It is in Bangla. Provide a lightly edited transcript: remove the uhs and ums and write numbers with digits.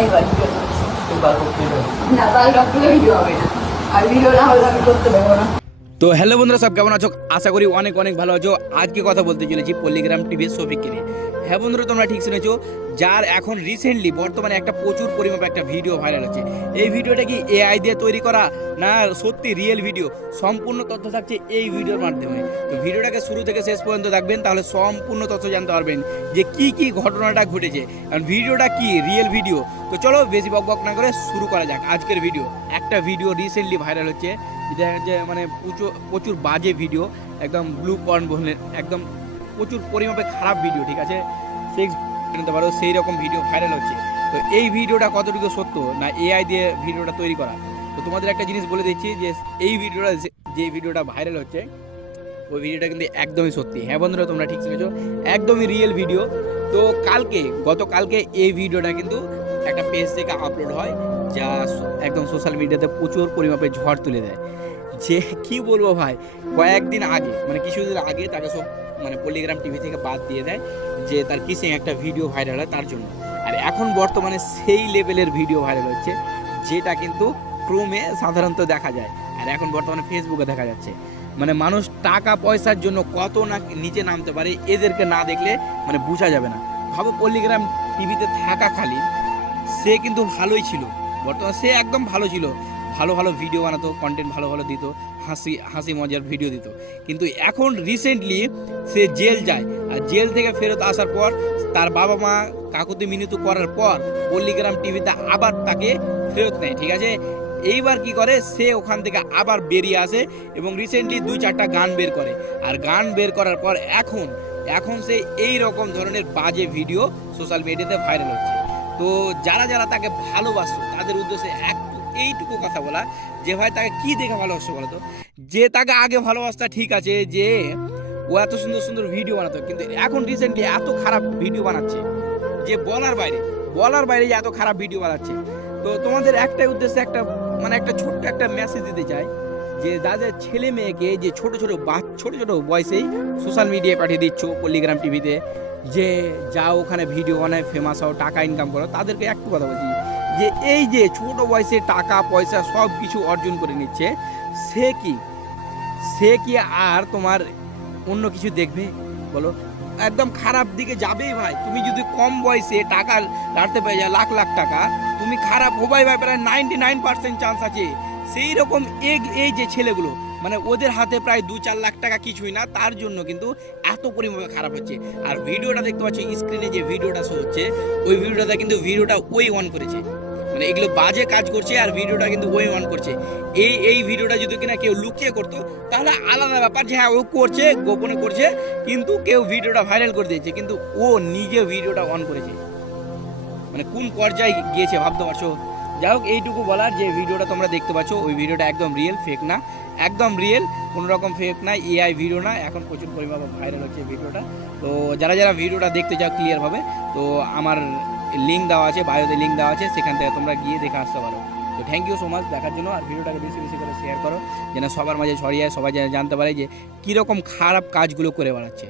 এইবার ভিডিও করছি। না বাল ডক্টর ভিডিও হবে না, আর ভিডিও না হলে আমি করতে দেবো না। তো হ্যালো বন্ধুরা, সব কেমন আছো? আশা করি অনেক অনেক ভালো আছো। আজকে কথা বলতে চলেছি পল্লিগ্রাম টিভির শফিককে নিয়ে। হ্যাঁ বন্ধুরা, তোমরা ঠিক শুনেছো, যার এখন রিসেন্টলি বর্তমানে একটা প্রচুর পরিমাপে একটা ভিডিও ভাইরাল হচ্ছে। এই ভিডিওটা কি এআই দিয়ে তৈরি করা না সত্যি রিয়েল ভিডিও? সম্পূর্ণ তথ্য থাকছে এই ভিডিওর মাধ্যমে। তো ভিডিওটাকে শুরু থেকে শেষ পর্যন্ত দেখবেন, তাহলে সম্পূর্ণ তথ্য জানতে পারবেন যে কি ঘটনাটা ঘটেছে, কারণ ভিডিওটা কি রিয়েল ভিডিও। তো চলো বেশি বকবক না করে শুরু করা যাক আজকের ভিডিও। একটা ভিডিও রিসেন্টলি ভাইরাল হচ্ছে, যেটা যে মানে প্রচুর বাজে ভিডিও, একদম ব্লু পর্ন বলে, একদম প্রচুর পরিমাপে খারাপ ভিডিও, ঠিক আছে, সেক্স নিতে পারো সেই রকম ভিডিও ভাইরাল হচ্ছে। তো এই ভিডিওটা কতটুকু সত্য না এআই দিয়ে ভিডিওটা তৈরি করা? তো তোমাদের একটা জিনিস বলে দিচ্ছি যে এই ভিডিওটা, যে ভিডিওটা ভাইরাল হচ্ছে, ওই ভিডিওটা কিন্তু একদমই সত্যি। হ্যাঁ বন্ধুরা, তোমরা ঠিক শুনেছো, একদমই রিয়েল ভিডিও। তো গতকালকে এই ভিডিওটা কিন্তু একটা পেজ থেকে আপলোড হয়, যা একদম সোশ্যাল মিডিয়াতে প্রচুর পরিমাপে ঝড় তুলে দেয়। যে কি বলবো ভাই, কয়েকদিন আগে মানে কিছুদিন আগে তাকে সব মানে পল্লিগ্রাম টিভি থেকে বাদ দিয়ে দেয়, যে তার কিসিং একটা ভিডিও ভাইরাল হয় তার জন্য। আর এখন বর্তমানে সেই লেভেলের ভিডিও ভাইরাল হচ্ছে, যেটা কিন্তু ক্রমে সাধারণত দেখা যায়, আর এখন বর্তমানে ফেসবুকে দেখা যাচ্ছে। মানে মানুষ টাকা পয়সার জন্য কত না নিচে নামতে পারে, এদেরকে না দেখলে মানে বোঝা যাবে না। ভাবো, পল্লিগ্রাম টিভিতে থাকাকালীন সে কিন্তু ভালোই ছিল, বর্তমানে সে একদম ভালো ছিল, ভালো ভালো ভিডিও বানাতো, কন্টেন্ট ভালো ভালো দিত, হাসি মজার ভিডিও দিত। কিন্তু এখন রিসেন্টলি সে জেল যায়, আর জেল থেকে ফেরত আসার পর তার বাবা মা কাকুতি মিনতি করার পর পল্লিগ্রাম টিভিতে আবার তাকে ফেরত নেয়, ঠিক আছে। এইবার কি করে, সে ওখান থেকে আবার বেরিয়ে আসে এবং রিসেন্টলি 2-4টা গান বের করে। আর গান বের করার পর এখন সে এই রকম ধরনের বাজে ভিডিও সোশ্যাল মিডিয়াতে ভাইরাল হচ্ছে। তো যারা যারা তাকে ভালোবাসো তাদের উদ্দেশ্যে এইটুকু কথা বলা, যে ভাই তাকে কি দেখে ভালোবাসো বলতো? যে তাকে আগে ভালোবাসা ঠিক আছে, যে ও এত সুন্দর সুন্দর ভিডিও বানাতো, কিন্তু এখন রিসেন্টলি এত খারাপ ভিডিও বানাচ্ছে যে বলার বাইরে যে এত খারাপ ভিডিও বানাচ্ছে। তো তোমাদের একটাই উদ্দেশ্যে মানে একটা ছোট্ট একটা মেসেজ দিতে চাই, যে যাদের ছেলে মেয়েকে যে ছোট ছোট বয়সেই সোশ্যাল মিডিয়ায় পাঠিয়ে দিচ্ছ পল্লিগ্রাম টিভিতে, যে যাও ওখানে ভিডিও বানায় ফেমাস হও, টাকা ইনকাম করো, তাদেরকে একটু কথা বলছি, যে এই যে ছোট বয়সে টাকা পয়সা সব কিছু অর্জন করে নিচ্ছে, সে কি আর তোমার অন্য কিছু দেখবে বলো? একদম খারাপ দিকে যাবেই ভাই। তুমি যদি কম বয়সে টাকা লাড়তে পেরে যাও লাখ লাখ টাকা, তুমি খারাপ হবাই ভাই, প্রায় 99% চান্স আছে। সেই রকম এই যে ছেলেগুলো, মানে ওদের হাতে প্রায় 2-4 লাখ টাকা কিছুই না, তার জন্য কিন্তু এত পরিমাণে খারাপ হচ্ছে। আর ভিডিওটা দেখতে পাচ্ছ স্ক্রিনে, যে ভিডিওটা শো হচ্ছে, ওই ভিডিওটা কিন্তু ভিডিওটা ওই অন করেছে, মানে এগুলো বাজে কাজ করছে, আর ভিডিওটা কিন্তু ওই অন করছে। এই ভিডিওটা যদি কিনা কেউ লুকিয়ে করতো তাহলে আলাদা ব্যাপার, যে হ্যাঁ ও করছে, গোপনে করছে, কিন্তু কেউ ভিডিওটা ভাইরাল করে দিয়েছে, কিন্তু ও নিজে ভিডিওটা অন করেছে। মানে কোন পর্যায়ে গিয়েছে ভাবতে পারছো? যাই হোক, এইটুকু বলার, যে ভিডিওটা তোমরা দেখতে পাচ্ছ ওই ভিডিওটা একদম রিয়েল, ফেক না, একদম রিয়েল, কোনো রকম ফেক না, এআই ভিডিও না। এখন প্রচুর পরিমাণে ভাইরাল হচ্ছে ভিডিওটা। তো যারা যারা ভিডিওটা দেখতে চাও ক্লিয়ারভাবে, তো আমার লিঙ্ক দেওয়া আছে, বায়োতে লিঙ্ক দেওয়া আছে, সেখান থেকে তোমরা গিয়ে দেখে আসতে পারো। তো থ্যাংক ইউ সো মাচ দেখার জন্য, আর ভিডিওটাকে বেশি বেশি করে শেয়ার করো, যেন সবার মাঝে ছড়িয়ে সবাই যেন জানতে পারে যে কীরকম খারাপ কাজগুলো করে বেড়াচ্ছে।